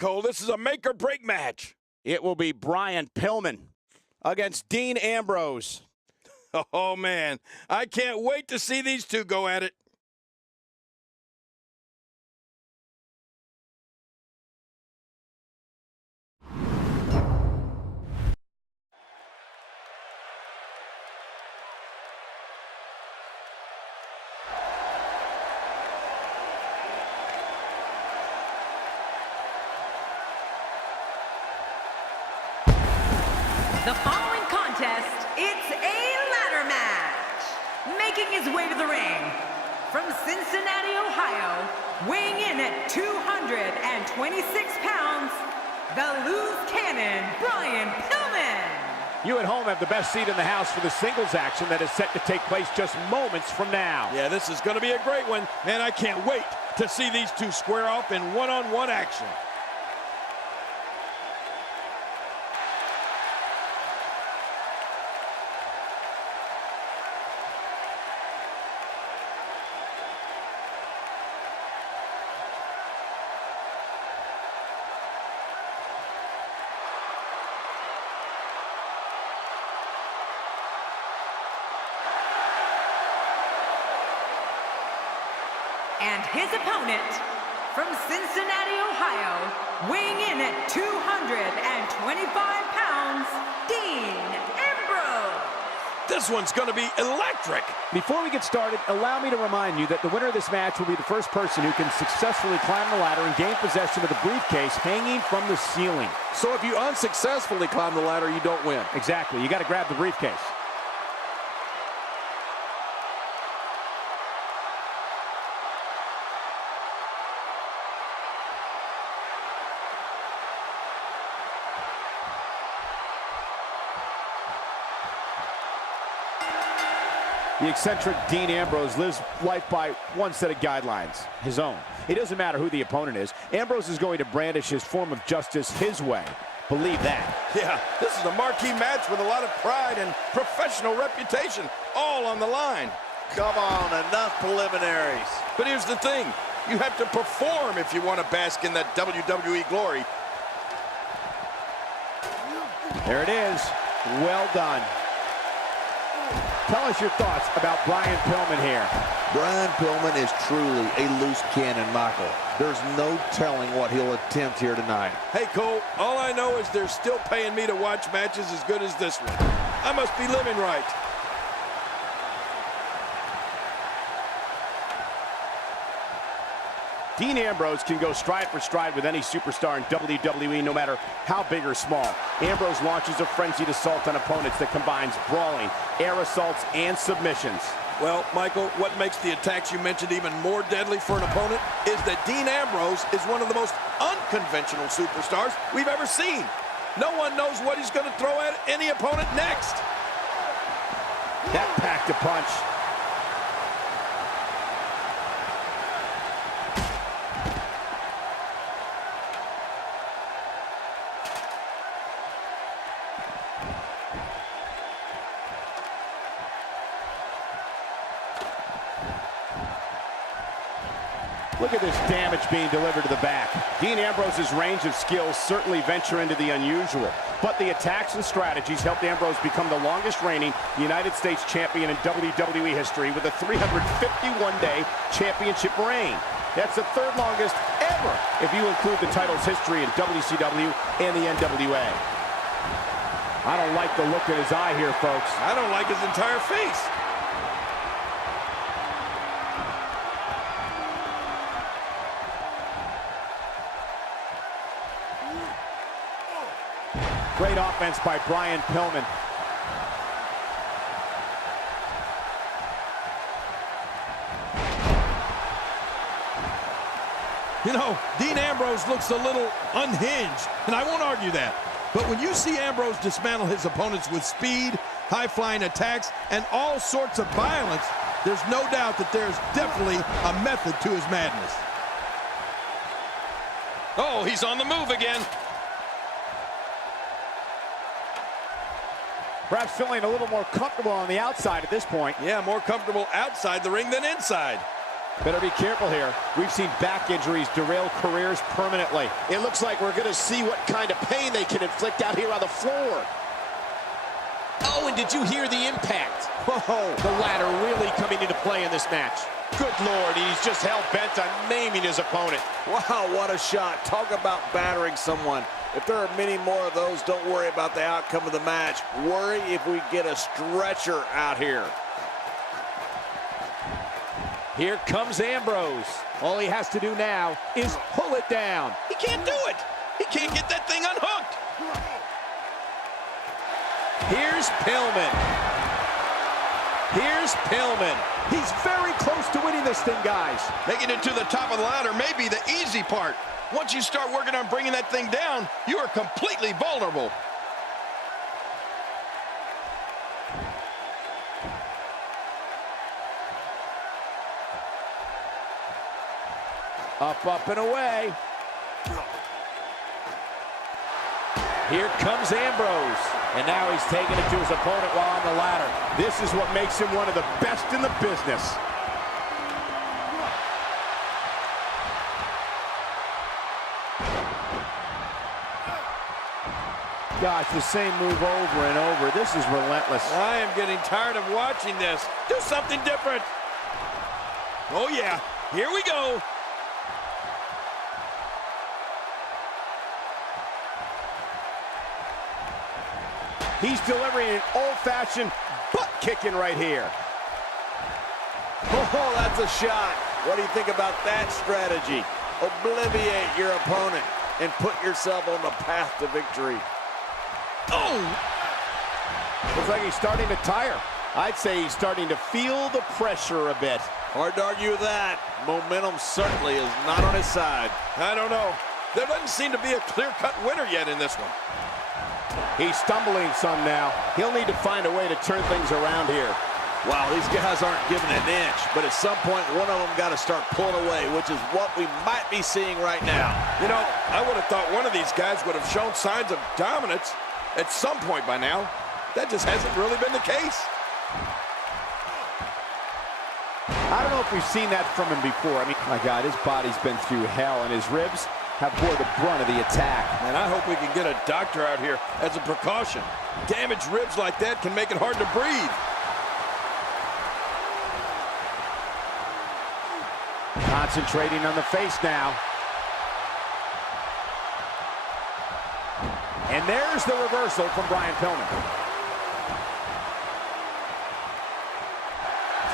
Cole, this is a make-or-break match. It will be Brian Pillman against Dean Ambrose. Oh, man. I can't wait to see these two go at it. The following contest, it's a ladder match. Making his way to the ring, from Cincinnati, Ohio, weighing in at 226 pounds, the loose cannon, Brian Pillman. You at home have the best seat in the house for the singles action that is set to take place just moments from now. Yeah, this is going to be a great one, and I can't wait to see these two square off in one-on-one action. And his opponent, from Cincinnati, Ohio, weighing in at 225 pounds, Dean Ambrose. This one's going to be electric. Before we get started, allow me to remind you that the winner of this match will be the first person who can successfully climb the ladder and gain possession of the briefcase hanging from the ceiling. So if you unsuccessfully climb the ladder, you don't win. Exactly. You got to grab the briefcase. The eccentric Dean Ambrose lives life by one set of guidelines, his own. It doesn't matter who the opponent is. Ambrose is going to brandish his form of justice his way. Believe that. Yeah, this is a marquee match with a lot of pride and professional reputation, all on the line. Come on, enough preliminaries. But here's the thing. You have to perform if you want to bask in that WWE glory. There it is. Well done. Tell us your thoughts about Brian Pillman here. Brian Pillman is truly a loose cannon, Michael. There's no telling what he'll attempt here tonight. Hey, Cole, all I know is they're still paying me to watch matches as good as this one. I must be living right. Dean Ambrose can go stride for stride with any superstar in WWE, no matter how big or small. Ambrose launches a frenzied assault on opponents that combines brawling, air assaults, and submissions. Well, Michael, what makes the attacks you mentioned even more deadly for an opponent is that Dean Ambrose is one of the most unconventional superstars we've ever seen. No one knows what he's going to throw at any opponent next. That packed a punch. Look at this damage being delivered to the back. Dean Ambrose's range of skills certainly venture into the unusual, but the attacks and strategies helped Ambrose become the longest reigning United States champion in WWE history with a 351-day championship reign. That's the third longest ever if you include the title's history in WCW and the NWA. I don't like the look in his eye here, folks. I don't like his entire face. Great offense by Brian Pillman. You know, Dean Ambrose looks a little unhinged, and I won't argue that. But when you see Ambrose dismantle his opponents with speed, high-flying attacks, and all sorts of violence, there's no doubt that there's definitely a method to his madness. Oh, he's on the move again. Perhaps feeling a little more comfortable on the outside at this point. Yeah, more comfortable outside the ring than inside. Better be careful here. We've seen back injuries derail careers permanently. It looks like we're going to see what kind of pain they can inflict out here on the floor. Oh, and did you hear the impact? Whoa, the ladder really coming into play in this match. Good Lord, he's just hell-bent on maiming his opponent. Wow, what a shot. Talk about battering someone. If there are many more of those, don't worry about the outcome of the match. Worry if we get a stretcher out here. Here comes Ambrose. All he has to do now is pull it down. He can't do it. He can't get that thing unhooked. Here's Pillman. Here's Pillman. He's very close to winning this thing, guys. Making it to the top of the ladder may be the easy part. Once you start working on bringing that thing down, you are completely vulnerable. Up, and away. Here comes Ambrose. And now he's taking it to his opponent while on the ladder. This is what makes him one of the best in the business. Gosh, the same move over and over. This is relentless. I am getting tired of watching this. Do something different. Oh, yeah. Here we go. He's delivering an old-fashioned butt kicking right here. Oh, that's a shot. What do you think about that strategy? Obliviate your opponent and put yourself on the path to victory. Oh! Looks like he's starting to tire. I'd say he's starting to feel the pressure a bit. Hard to argue with that. Momentum certainly is not on his side. I don't know. There doesn't seem to be a clear-cut winner yet in this one. He's stumbling some now. He'll need to find a way to turn things around here. Wow, these guys aren't giving an inch, but at some point, one of them got to start pulling away, which is what we might be seeing right now. You know, I would have thought one of these guys would have shown signs of dominance at some point by now. That just hasn't really been the case. I don't know if we've seen that from him before. I mean, my God, his body's been through hell, and his ribs have bore the brunt of the attack. And I hope we can get a doctor out here as a precaution. Damaged ribs like that can make it hard to breathe. Concentrating on the face now. And there's the reversal from Brian Pillman.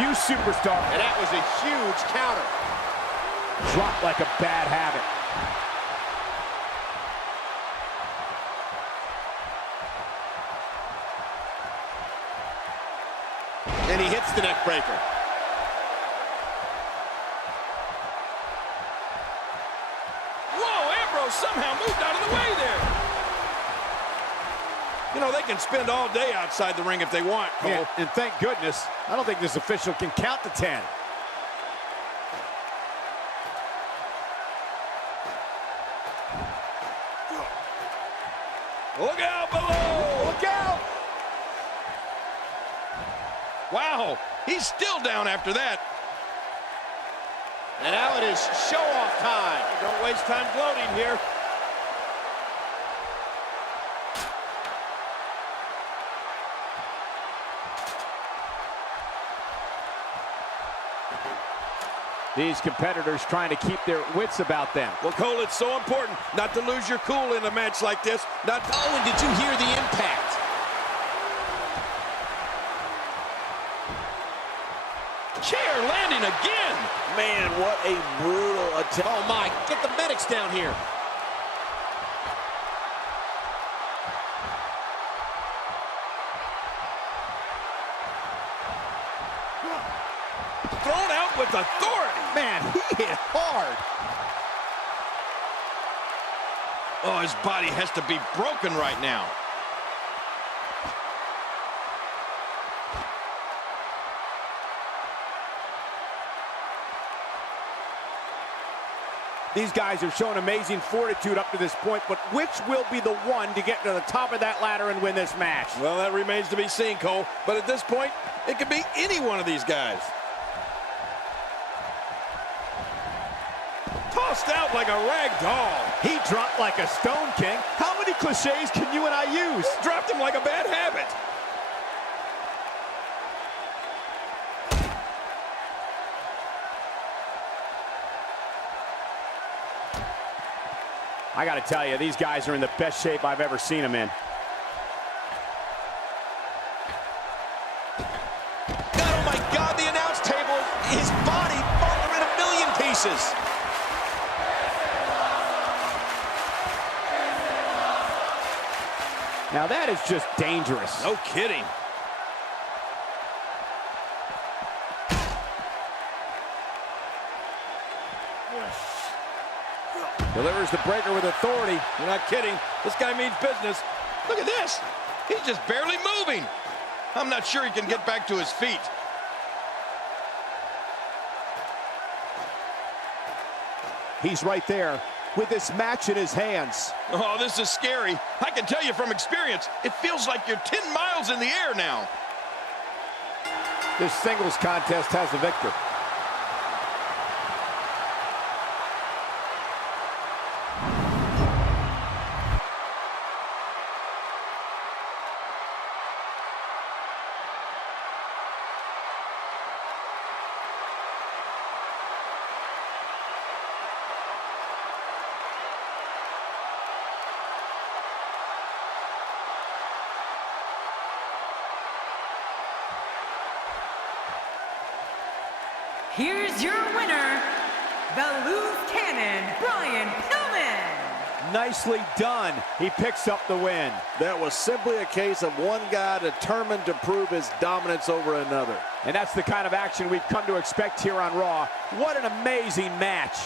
Few superstars. And that was a huge counter. Dropped like a bad habit. And he hits the neck breaker. Whoa, Ambrose somehow moved out of the way there. You know, they can spend all day outside the ring if they want, Cole. Yeah, and thank goodness, I don't think this official can count to 10. Look out below! Look out! Wow, he's still down after that. And now it is show-off time. Don't waste time gloating here. These competitors trying to keep their wits about them. Well, Cole, it's so important not to lose your cool in a match like this. Oh, and did you hear the impact? Chair landing again. Man, what a brutal attack. Oh, my. Get the medics down here. Thrown out with authority. Man, he hit hard. Oh, his body has to be broken right now. These guys have shown amazing fortitude up to this point, but which will be the one to get to the top of that ladder and win this match? Well, that remains to be seen, Cole. But at this point, it could be any one of these guys. tossed out like a rag doll. He dropped like a stone, King. How many cliches can you and I use? Dropped him like a bad habit. I got to tell you, these guys are in the best shape I've ever seen them in. Oh my God, the announce table, his body falling in a million pieces. Now that is just dangerous. No kidding. Delivers the breaker with authority. You're not kidding. This guy means business. Look at this. He's just barely moving. I'm not sure he can get back to his feet. He's right there with this match in his hands. Oh, this is scary. I can tell you from experience, it feels like you're 10 miles in the air now. This singles contest has the victor. Here's your winner, the Loose Cannon, Brian Pillman. Nicely done. He picks up the win. That was simply a case of one guy determined to prove his dominance over another. And that's the kind of action we've come to expect here on Raw. What an amazing match.